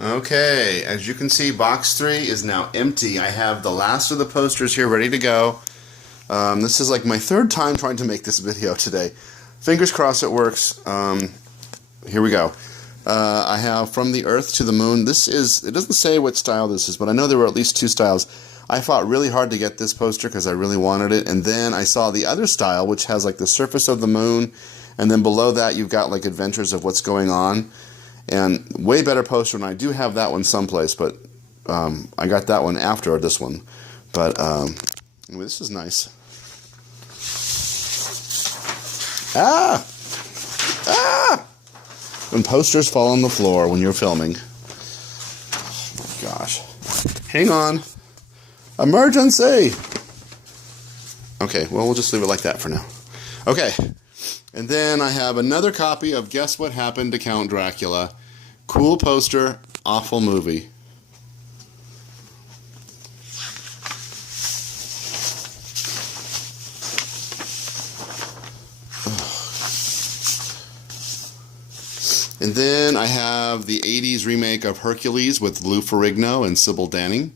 Okay, as you can see, box 3 is now empty. I have the last of the posters here ready to go. This is like my third time trying to make this video today. Fingers crossed it works. Here we go. I have From the Earth to the Moon. It doesn't say what style this is, but I know there were at least 2 styles. I fought really hard to get this poster because I really wanted it, and then I saw the other style, which has like the surface of the moon, and then below that you've got like adventures of what's going on. And way better poster, and I do have that one someplace, but I got that one after this one. But anyway, this is nice. Ah! Ah! When posters fall on the floor when you're filming. Oh my gosh. Hang on. Emergency! Okay, well, we'll just leave it like that for now. Okay. And then I have another copy of Guess What Happened to Count Dracula. Cool poster, awful movie. And then I have the 80s remake of Hercules with Lou Ferrigno and Sybil Danning.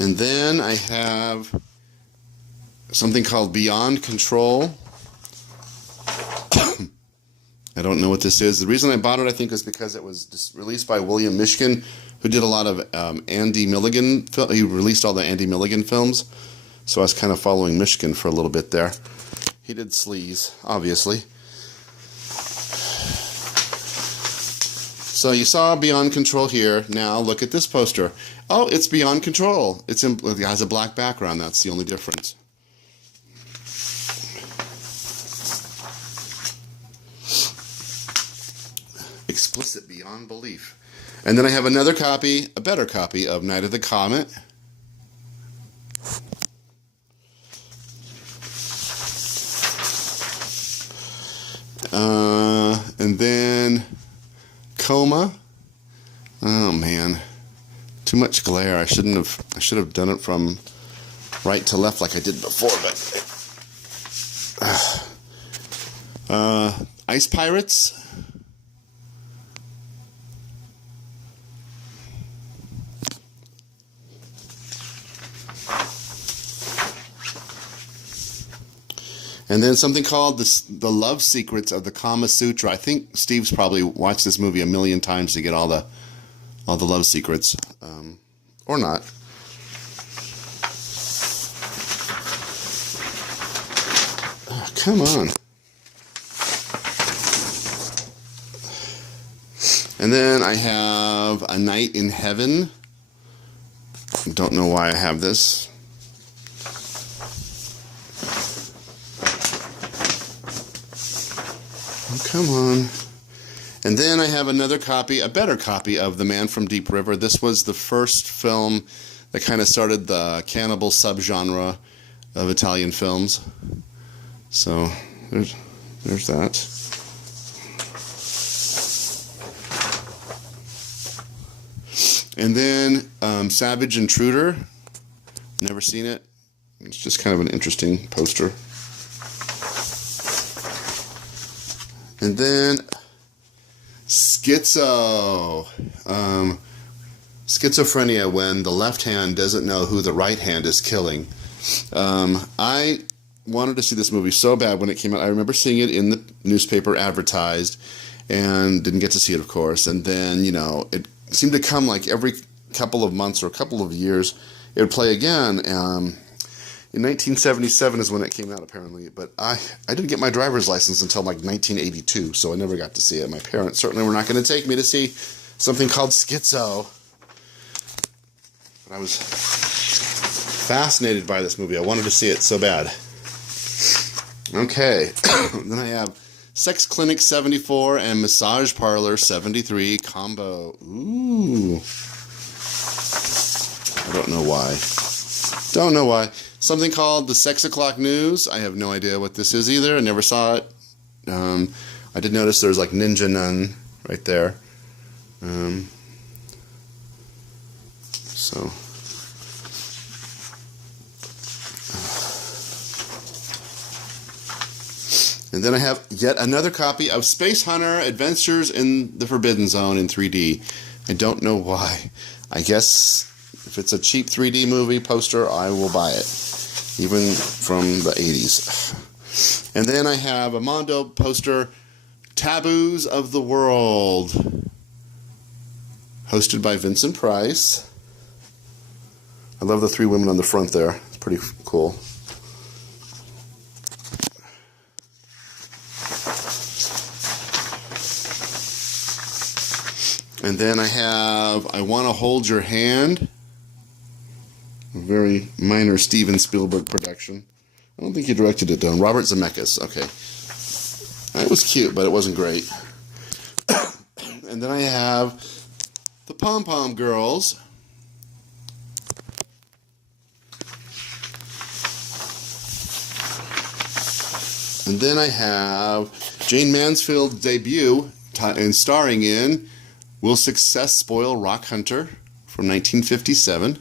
And then I have something called Beyond Control. I don't know what this is. The reason I bought it, I think, is because it was released by William Mishkin, who did a lot of Andy Milligan. He released all the Andy Milligan films, so I was kind of following Mishkin for a little bit there. He did Sleaze, obviously. So you saw Beyond Control here. Now look at this poster. Oh, it's Beyond Control. It has a black background. That's the only difference. Explicit beyond belief. And then I have another copy, a better copy of Night of the Comet. And then Coma. Oh man, too much glare. I should have done it from right to left like I did before. But Ice Pirates. And then something called the Love Secrets of the Kama Sutra. I think Steve's probably watched this movie a million times to get all the love secrets, or not. Oh, come on. And then I have A Night in Heaven. Don't know why I have this. Oh, come on. And then I have another copy, a better copy of The Man from Deep River. This was the first film that kind of started the cannibal subgenre of Italian films. So there's that. And then Savage Intruder. Never seen it. It's just kind of an interesting poster. And then Schizo. Schizophrenia, when the left hand doesn't know who the right hand is killing. I wanted to see this movie so bad when it came out. I remember seeing it in the newspaper advertised and didn't get to see it, of course. And then, it seemed to come like every couple of months or a couple of years. It would play again. In 1977 is when it came out, apparently, but I didn't get my driver's license until like 1982, so I never got to see it. My parents certainly were not going to take me to see something called Schizo. But I was fascinated by this movie. I wanted to see it so bad. Okay, then I have Sex Clinic 74 and Massage Parlor 73 combo. Ooh. I don't know why. Don't know why. Something called the 6 O'Clock News. I have no idea what this is either. I never saw it. I did notice there's like Ninja Nun right there. So And then I have yet another copy of Space Hunter Adventures in the Forbidden Zone in 3D. I don't know why. I guess if it's a cheap 3D movie poster, I will buy it. Even from the 80s. And then I have a Mondo poster, Taboos of the World, hosted by Vincent Price. I love the three women on the front there. It's pretty cool. And then I have I Want to Hold Your Hand, a very minor Steven Spielberg production. I don't think he directed it, though. Robert Zemeckis. Okay. It was cute, but it wasn't great. And then I have the Pom Pom Girls. And then I have Jane Mansfield's debut, and starring in Will Success Spoil Rock Hunter from 1957.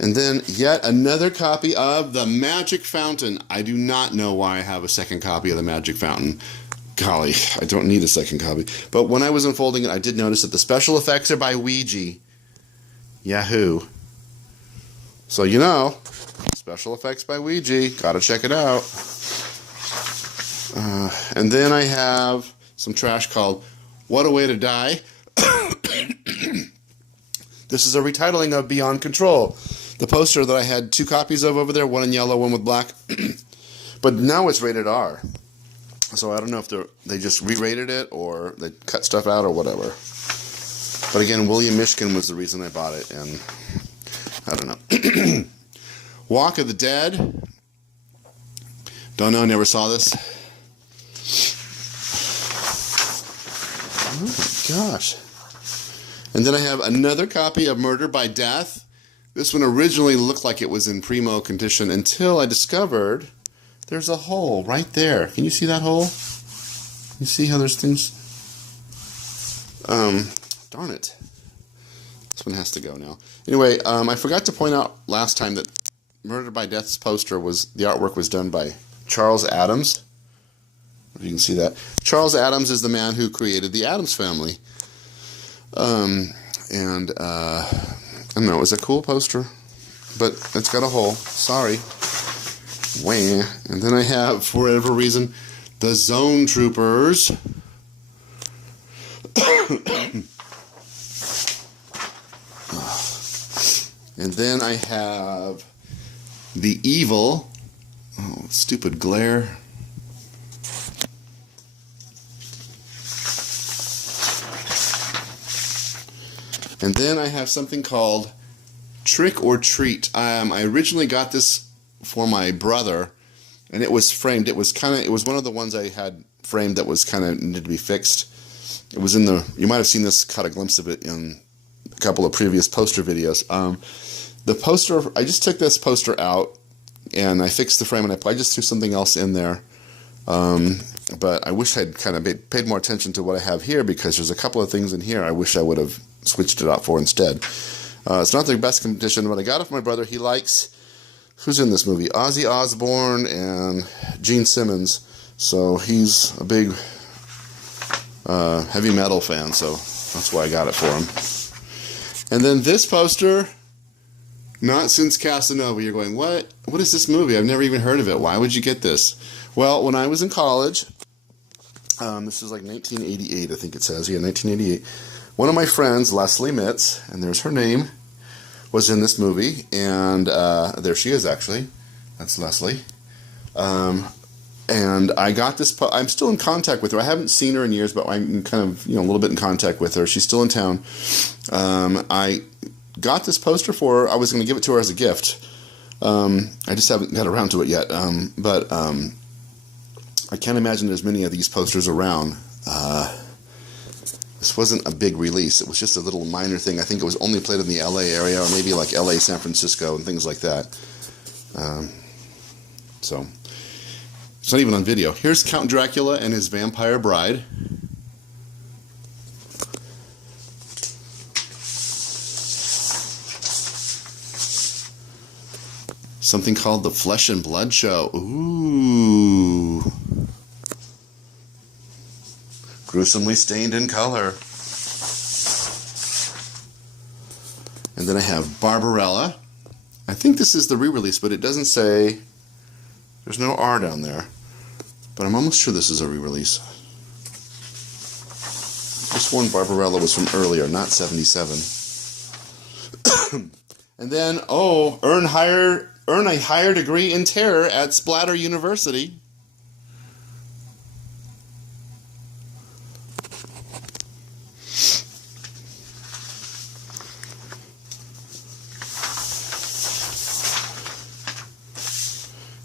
And then yet another copy of The Magic Fountain. I do not know why I have a second copy of The Magic Fountain. Golly, I don't need a second copy. But when I was unfolding it, I did notice that the special effects are by Ouija. Yahoo. So you know, special effects by Ouija. Gotta check it out. And then I have some trash called What a Way to Die. This is a retitling of Beyond Control. The poster that I had two copies of over there, one in yellow, one with black. But now it's rated R. So I don't know if they just re-rated it or they cut stuff out or whatever. But again, William Mishkin was the reason I bought it, and I don't know. Walk of the Dead. Don't know, never saw this. Oh my gosh. And then I have another copy of Murder by Death. This one originally looked like it was in primo condition until I discovered there's a hole right there. Can you see that hole? You see how there's things? Darn it. This one has to go now. Anyway, I forgot to point out last time that Murder by Death's poster the artwork was done by Charles Addams. If you can see that. Charles Addams is the man who created the Addams Family. I don't know, it was a cool poster, but it's got a hole. Sorry. Wah. And then I have, for whatever reason, the Zone Troopers. And then I have The Evil. Oh, stupid glare. And then I have something called Trick or Treat. I originally got this for my brother, and it was framed. It was one of the ones I had framed that was kind of needed to be fixed. It was you might have seen this, caught a glimpse of it in a couple of previous poster videos. The poster, I just took this poster out, and I fixed the frame, and I just threw something else in there. But I wish I'd kind of paid more attention to what I have here, because there's a couple of things in here I wish I would have switched it out for instead. It's not the best condition, but I got it from my brother. He likes, who's in this movie? Ozzy Osbourne and Gene Simmons. So he's a big heavy metal fan, so that's why I got it for him. And then this poster, Not Since Casanova. You're going, what? What is this movie? I've never even heard of it. Why would you get this? Well, when I was in college, this is like 1988, I think it says. Yeah, 1988. One of my friends, Leslie Mitz, and there's her name, was in this movie, and there she is, actually. That's Leslie. And I got this, I'm still in contact with her. I haven't seen her in years, but I'm kind of, a little bit in contact with her. She's still in town. I got this poster for her. I was going to give it to her as a gift. I just haven't got around to it yet. But I can't imagine there's many of these posters around. This wasn't a big release. It was just a little minor thing. I think it was only played in the LA area, or maybe like LA, San Francisco, and things like that. So it's not even on video. Here's Count Dracula and his vampire bride. something called The Flesh and Blood Show. Ooh. Gruesomely stained in color. And then I have Barbarella. I think this is the re-release, but it doesn't say. There's no R down there. But I'm almost sure this is a re-release. This one, Barbarella, was from earlier, not 77. And then, earn a higher degree in terror at Splatter University.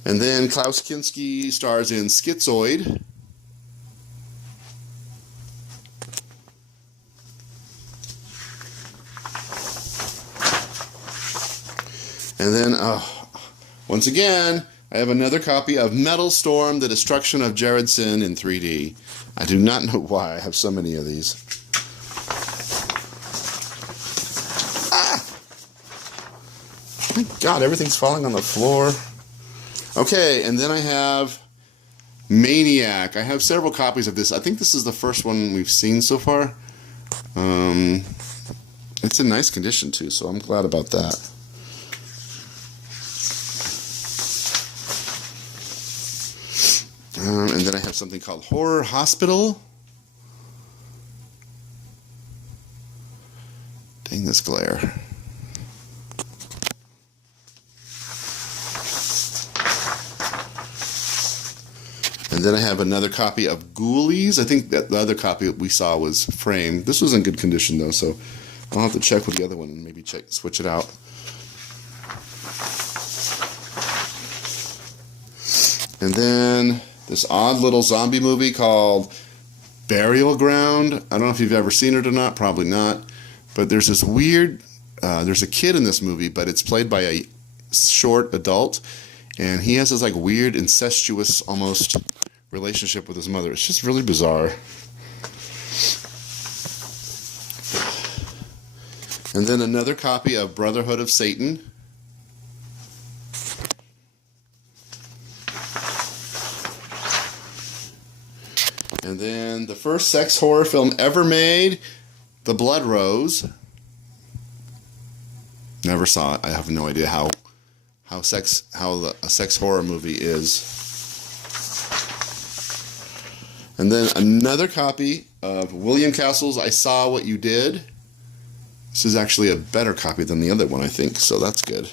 And then Klaus Kinski stars in Schizoid. And then, once again, I have another copy of Metal Storm, The Destruction of Jaredson in 3D. I do not know why I have so many of these. Ah! My God, everything's falling on the floor. Okay, and then I have Maniac. I have several copies of this. I think this is the first one we've seen so far. It's in nice condition, too, so I'm glad about that. And then I have something called Horror Hospital. Dang this glare. And then I have another copy of Ghoulies. I think that the other copy we saw was framed. This was in good condition, though, so I'll have to check with the other one and maybe switch it out. And then this odd little zombie movie called Burial Ground. I don't know if you've ever seen it or not, probably not. But there's this weird, there's a kid in this movie, but it's played by a short adult. And he has this like weird, incestuous almost relationship with his mother. It's just really bizarre. And then another copy of Brotherhood of Satan. And then the first sex horror film ever made, The Blood Rose. Never saw it. I have no idea how a sex horror movie is. And then another copy of William Castle's I Saw What You Did. This is actually a better copy than the other one, I think, so that's good.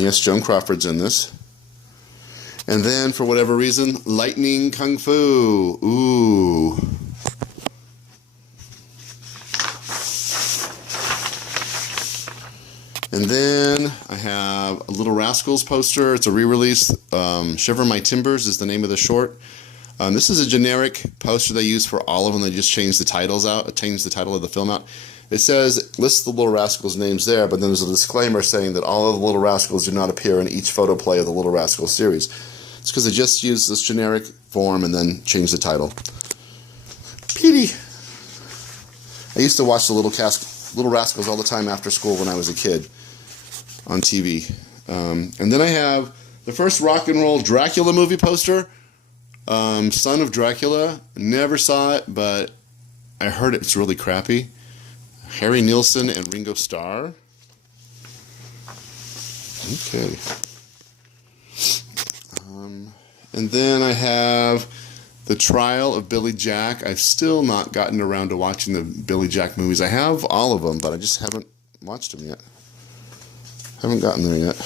Yes, Joan Crawford's in this. And then, for whatever reason, Lightning Kung Fu. Ooh. And then I have a Little Rascals poster. It's a re-release. Shiver My Timbers is the name of the short. This is a generic poster they use for all of them. They just changed the titles out, changed the title of the film out. It says, lists the Little Rascals names there, but then there's a disclaimer saying that all of the Little Rascals do not appear in each photoplay of the Little Rascals series. It's because they just used this generic form and then changed the title. Petey! I used to watch the Little Rascals all the time after school when I was a kid on TV. And then I have the first rock and roll Dracula movie poster, Son of Dracula. Never saw it, but I heard it's really crappy. Harry Nilsson and Ringo Starr. Okay. And then I have The Trial of Billy Jack. I've still not gotten around to watching the Billy Jack movies. I have all of them, but I just haven't watched them yet. Haven't gotten there yet.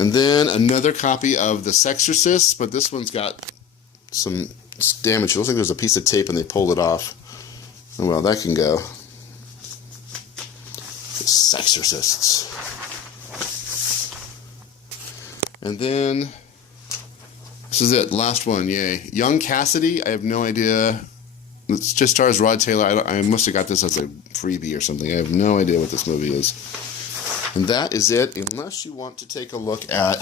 And then another copy of The Sexorcist, but this one's got some damage. It looks like there's a piece of tape and they pulled it off. Oh well, that can go. The Sexorcists. And then, this is it, last one, yay. Young Cassidy, I have no idea. It just stars Rod Taylor. I must have got this as a freebie or something. I have no idea what this movie is. And that is it, unless you want to take a look at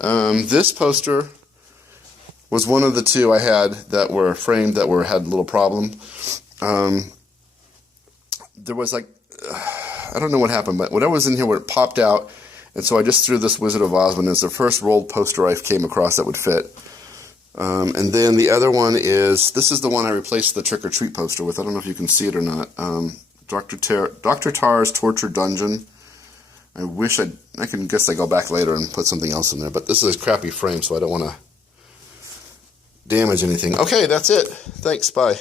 this poster was one of the two I had that were framed that had a little problem. There was like, I don't know what happened, but whatever was in here, it popped out, and so I just threw this Wizard of Oz one. It's the first rolled poster I came across that would fit. And then the other one is, this is the one I replaced the Trick or Treat poster with. I don't know if you can see it or not. Dr. Tar's Torture Dungeon. I wish I can guess I go back later and put something else in there, but this is a crappy frame, so I don't want to damage anything. Okay, that's it. Thanks, bye.